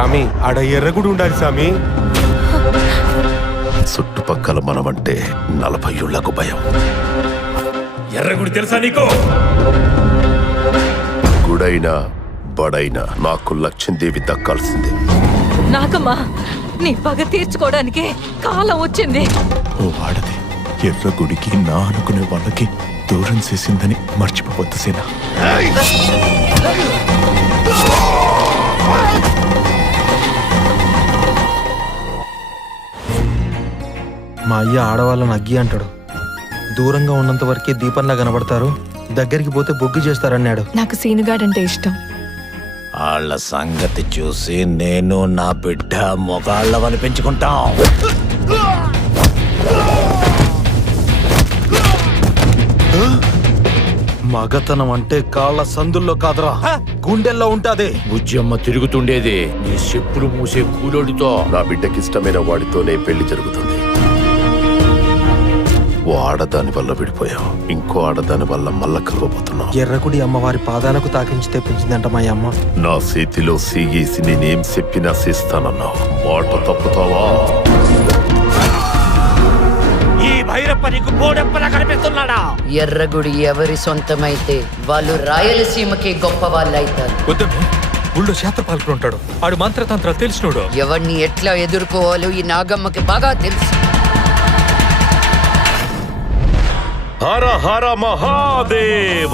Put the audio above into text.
సామి ఆడ ఎర్రగుడి ఉండాలి సామి. చుట్టుపక్కల మనమంటే 40 ఏళ్లకు భయం. ఎర్రగుడి తెలుసా నీకు? గుడైనా బడైనా నాకు లక్ష్మీదేవి దక్కాల్సిందే. నాగమ్మా, నీ పగ తీర్చుకోవడానికి కాలం వచ్చింది. ఓ వాడది ఎర్ర గుడికి నా అనుకునే వాళ్ళకి దూరం చేసిందని మర్చిపోవద్దు సేనా. మా అయ్య ఆడవాళ్ళని అగ్గి అంటాడు. దూరంగా ఉన్నంత వరకే దీపంలా కనబడతారు, దగ్గరికి పోతే బొగ్గి చేస్తారన్నాడు. నాకు సీనుగాడంటే ఇష్టం. వాళ్ళ సంగతి చూసి నేను నా బిడ్డ మొగాళ్ళవని పెంచుకుంటాం. మగతనం అంటే కాళ్ళ సందుల్లో కాదురా, గుండెల్లో ఉంటాది. బుజ్జమ్మ తిరుగుతుండేది నీ చెప్పులు మూసే కూలోడితో. నా బిడ్డకిష్టమైన వాడితోనే పెళ్లి జరుగుతుంది. ఓ ఆడదాని వల్ల విడిపోయావు, ఇంకో ఆడదాని వల్ల మళ్ళా కలవబోతున్నావు. ఎర్రగుడి అమ్మవారి పాదాలకు తాకించి తెప్పించిందంట మా అమ్మ. నా చేతిలో సీగేసి నేనేం చెప్పినా చేస్తానన్నావు. మాట తప్పుతావా? ఈ భైరప్ప నీకు బోడెప్పలా కనిపిస్తున్నాడా? ఎర్రగుడి ఎవరి సొంతమైతే వాళ్ళు రాయలసీమకి గొప్ప వాళ్ళైతారు. ఊళ్ళో శాస్త్రపాలకుడు ఉంటాడు, ఆడు మంత్రతంత్రాలు తెలిసినోడు. ఎవరిని ఎట్లా ఎదుర్కోవాలో ఈ నాగమ్మకి బాగా తెలుసు. హర హర మహాదేవ.